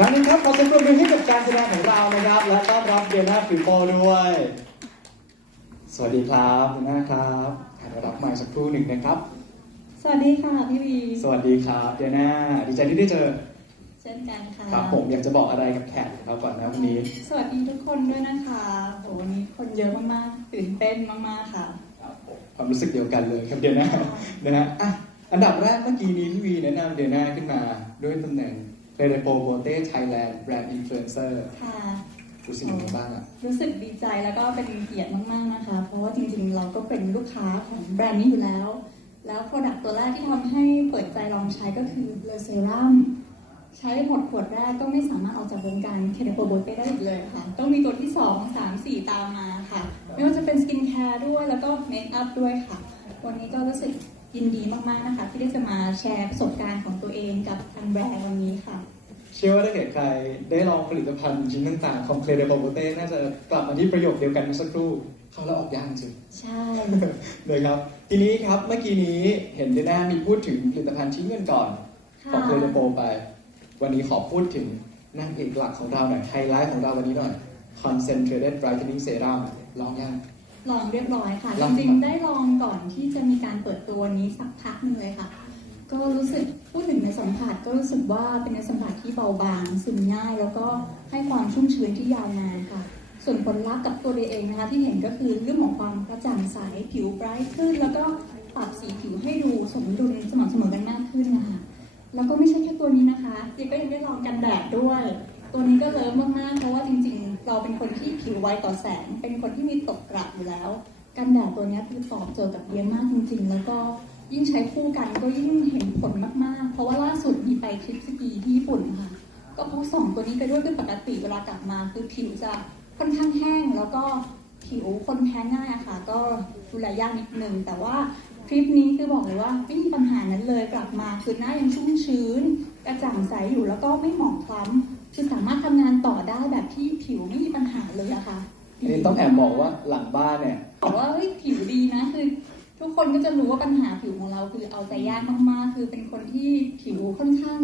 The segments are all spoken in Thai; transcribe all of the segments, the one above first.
ครั้งหนึงครับขอเสียงปรบมือให้กับการแสดงของเรานะครับ และต้อนรับเดียนาฟิวโปด้วย สวัสดีครับเดียนาครับขอรับไมค์สักครู่หนึ่งนะครับ สวัสดีค่ะพี่วีสวัสดีครับเดียนาดีใจที่ได้เจอเช่นกันค่ะครับผมอยากจะบอกอะไรกับแขกครับก่อนนะวันนี้ สวัสดีทุกคนด้วยนะคะโหวันนี้คนเยอะมากๆตื่นเต้นมากๆค่ะ ครับผมความรู้สึกเดียวกันเลยครับเดียนานะฮะอะอันดับแรกเมื่อกี้นี้พี่วีแนะนำเดียนาขึ้นมาด้วยตำแหน่ง เ e เ p o โ o เต้ไทยแลนด์แบรนด์อินฟลูเอนเซอร์ค่ะ รู้สึกยังไงบ้างอะ รู้สึกดีใจแล้วก็เป็นเกียรติมาก ๆ นะคะ เพราะว่าจริง ๆ เราก็เป็นลูกค้าของแบรนด์นี้อยู่แล้ว แล้วโปรดักต์ตัวแรกที่ทำให้เปิดใจลองใช้ก็คือเลเซรั่มใช้หมดขวดแรกก็ไม่สามารถออกจากวงการเคเดโปโบเต้ได้อีกเลยค่ะ ต้องมีตัวที่ 2 3 4 ตามมาค่ะ ไม่ว่าจะเป็นสกินแคร์ด้วยแล้วก็เมคอัพด้วยค่ะ วันนี้ก็รู้สึก ยินดีมากๆนะคะ ที่ได้จะมาแชร์ประสบการณ์ของตัวเองกับทางแบรนด์วันนี้ค่ะ เชื่อว่าถ้าเกิดใครได้ลองผลิตภัณฑ์ชิ้นต่างๆ ของเคลเดโ o โ o เต้น่าจะกลับมาที่ประโยคเดียวกันเมื่อสักครู่เข้าแล้วออกยากจริงใช่ เลยครับ ทีนี้ครับเมื่อกี้นี้เห็นเดน่ามีพูดถึงผลิตภัณฑ์ชิ้นเงินก่อนค่ะของเคลเดโ o ไป วันนี้ขอพูดถึงนางเอกหลักของเราหน่อยไฮไลท์ของเราวันนี้หน่อย Concentrated Brightening Serum ลองยัง ลองเรียบร้อยค่ะ ลจอง ริงๆ ได้ลองก่อนที่จะมีการเปิดตัวนี้สักพักหนึงเลยค่ะ ก็รู้สึกพูดถึงในสัมผัสก็รู้สึกว่าเป็นในสัมผัสที่เบาบางซึมง่าย แล้วก็ให้ความชุ่มชื้นที่ยาวนานค่ะ ส่วนผลลัพธ์กับตัวเองนะคะ ที่เห็นก็คือเรื่องของความกระจ่างใสผิวไบรท์ขึ้น แล้วก็ปรับสีผิวให้ดูสมดุลสม่ำเสมอกันมากขึ้นนะคะ แล้วก็ไม่ใช่แค่ตัวนี้นะคะเจ๊ก็ยังได้ลองกันแดดด้วย ตัวนี้ก็เลิฟมากๆเพราะว่าจริงๆ เราเป็นคนที่ผิวไวต่อแสง เป็นคนที่มีตกกระอยู่แล้ว กันแดดตัวนี้คือตอบโจทย์กับเดียมากจริง ๆ แล้วก็ยิ่งใช้คู่กันก็ยิ่งเห็นผลมากๆ เพราะว่าล่าสุดมีไปทริปสกีที่ญี่ปุ่นค่ะ ก็พกสองตัวนี้ไปด้วยคือปกติเวลากลับมาคือผิวจะค่อนข้างแห้ง แล้วก็ผิวคนแพ้ง่ายอะค่ะ ก็ดูแลยากนิดนึงแต่ว่าทริปนี้คือบอกเลยว่าไม่มีปัญหานั้นเลยกลับมาคือหน้ายังชุ่มชื้น กระจ่างใสอยู่แล้วก็ไม่หมองคล้ำ คือสามารถทำงานต่อได้แบบที่ผิวไม่มีปัญหาเลยอะค่ะอันนี้ต้องแอบบอกว่าหลังบ้านเนี่ยบอกว่าเฮ้ยผิวดีนะคือ ทุกคนก็จะรู้ว่าปัญหาผิวของเราคือเอาใจยากมากๆ คือเป็นคนที่ผิวค่อนข้าง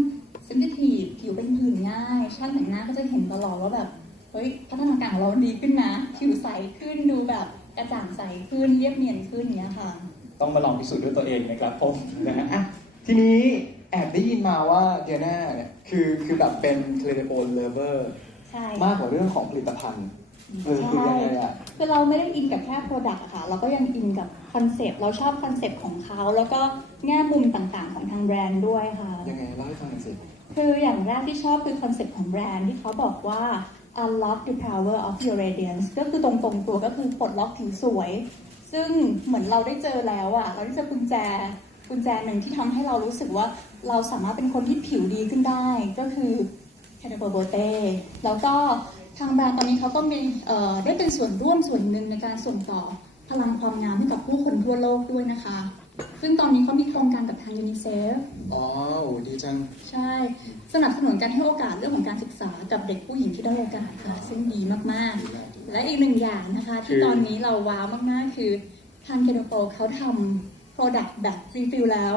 เซนซิทีฟผิวเป็นผื่นง่ายช่างแต่งหน้าก็จะเห็นตลอดว่าแบบเฮ้ยพัฒนาการของเราดีขึ้นนะ ผิวใสขึ้นดูแบบกระจ่างใสขึ้นเรียบเนียนขึ้นอย่างเนี้ยค่ะ ต้องมาลองพิสูจน์ด้วยตัวเองนะครับผมนะฮะอะทีนี้ แอบได้ยินมาว่าเดียนาเนี่ยคือคือแบบเป็นเคลเดโ o เลเวอร์ใช่มากกว่าเรื่องของผลิตภัณฑ์เออคือยังไงอะคือเราไม่ได้อินกับแค่โปรดักต์อะค่ะ เราก็ยังอินกับคอนเซปต์เราชอบคอนเซปต์ของเขา แล้วก็แง่มุมต่างๆของทางแบรนด์ด้วยค่ะ ยังไงเล่าให้ฟังหน่อยสิ คืออย่างแรกที่ชอบคือคอนเซ็ปต์ของแบรนด์ที่เขาบอกว่า unlock the power of your radiance ก็คือตรงๆตัวก็คือปลดล็อกผิวสวย ซึ่งเหมือนเราได้เจอแล้วอะเราได้เจอกุญแจกุญแจหนึ่งที่ทำให้เรารู้สึกว่า เราสามารถเป็นคนที่ผิวดีขึ้นได้ก็คือ c a n a b o t e แล้วก็ทางแบรนด์ตอนนี้เขาก็มีเอ่อได้เป็นส่วนร่วมส่วนหนึ่งในการส่งต่อพลังความงามให้กับผู้คนทั่วโลกด้วยนะคะ ซึ่งตอนนี้เขามีโครงการกับทางยูนิเซฟอ๋อโอ้ดีจัง ใช่ สนับสนุนการให้โอกาสเรื่องของการศึกษากับเด็กผู้หญิงที่ได้อยโอกาสค่ะ ซึ่งดีมากๆ และอีกหนึ่งอย่างนะคะคืที่อตอนนี้เราว้าวมากๆ คือทางเคโนโปเขาทำโปรดักต์แบบรีฟิลแล้ว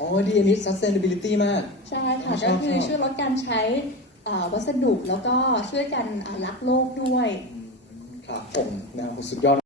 อ๋อดีอันนี้ sustainability มาก ใช่ค่ะชอบก็คือชอบ ช่วยลดการใช้เอ่อวัสดุแล้วก็ช่วยกันอ่ารักโลกด้วย ครับผมนะผมสุดยอด